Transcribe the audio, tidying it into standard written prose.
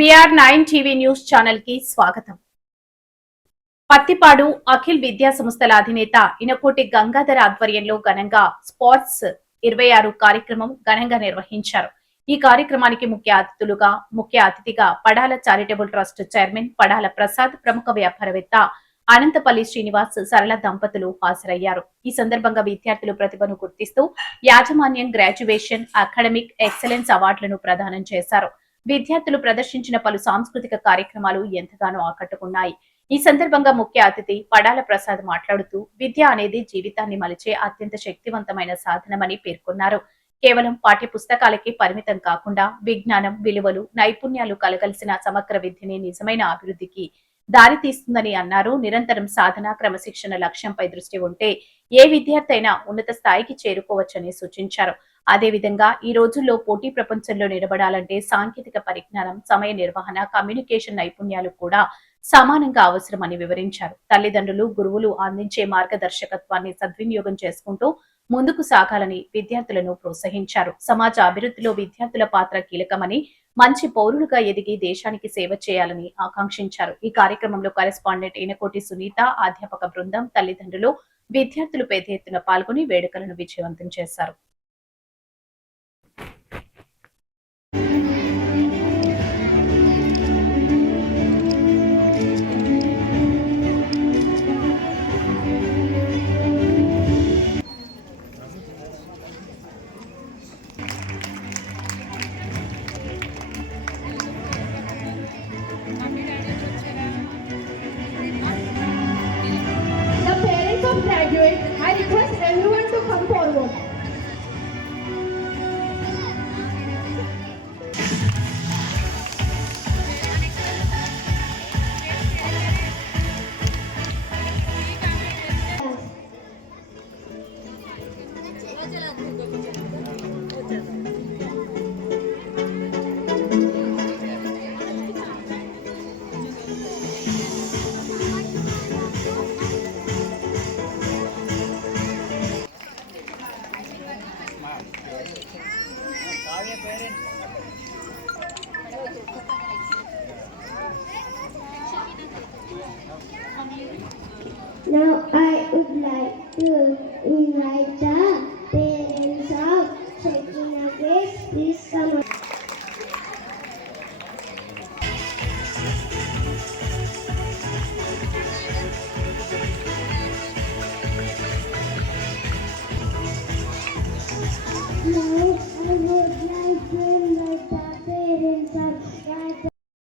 BR9 TV news channel కి స్వాగతం. పత్తిపాడు అఖిల్ విద్యా సంస్థల అధినేత ఇనకోటి గంగాధర్ ఆధ్వర్యంలో ఘనంగా స్పోర్ట్స్ 26 కార్యక్రమం ఘనంగా నిర్వహించారు. ఈ కార్యక్రమానికి ముఖ్య అతిథిగా Padala charitable trust chairman Padala Prasad, ప్రముఖ వ్యాపారవేత్త అనంతపల్లి శ్రీనివాస్, సరళ దంపతులు హాజరయ్యారు. ఈ సందర్భంగా విద్యార్థుల ప్రతిభను గుర్తిస్తూ యాజమాన్యం గ్రాడ్యుయేషన్, అకాడమిక్ ఎక్సలెన్స్ అవార్డులను ప్రదానం చేశారు. విద్యార్థులు ప్రదర్శించిన పలు సాంస్కృతిక కార్యక్రమాలు ఎంతగానో ఆకట్టుకున్నాయి. ఈ సందర్భంగా ముఖ్య అతిథి పడాల ప్రసాద్ మాట్లాడుతూ విద్య అనేది జీవితాన్ని మలిచే అత్యంత శక్తివంతమైన సాధనమని పేర్కొన్నారు. కేవలం పాఠ్య పుస్తకాలకే పరిమితం కాకుండా విజ్ఞానం, విలువలు, నైపుణ్యాలు కలగలిసిన సమగ్ర విద్యనే నిజమైన అభివృద్ధికి దారితీస్తుందని అన్నారు. నిరంతరం సాధన, క్రమశిక్షణ లక్ష్యంపై దృష్టి ఉంటే ఏ విద్యార్థి అయినా ఉన్నత స్థాయికి చేరుకోవచ్చని సూచించారు. అదేవిధంగా ఈ రోజుల్లో పోటీ ప్రపంచంలో నిలబడాలంటే సాంకేతిక పరిజ్ఞానం, సమయ నిర్వహణ, కమ్యూనికేషన్ నైపుణ్యాలు కూడా సమానంగా అవసరమని వివరించారు. తల్లిదండ్రులు, గురువులు అందించే మార్గదర్శకత్వాన్ని సద్వినియోగం చేసుకుంటూ ముందుకు సాగాలని విద్యార్థులను ప్రోత్సహించారు. సమాజ అభివృద్ధిలో విద్యార్థుల పాత్ర కీలకమని, మంచి పౌరులుగా ఎదిగి దేశానికి సేవ చేయాలని ఆకాంక్షించారు. ఈ కార్యక్రమంలో కరెస్పాండెంట్ ఇనకోటి సునీత, అధ్యాపక బృందం, తల్లిదండ్రులు, విద్యార్థులు పెద్ద ఎత్తున పాల్గొని వేడుకలను విజయవంతం చేశారు. Graduates, I request everyone to come forward. Now I would like to invite the parents of Shekina Grace. Please come up. Now I would like to invite the parents of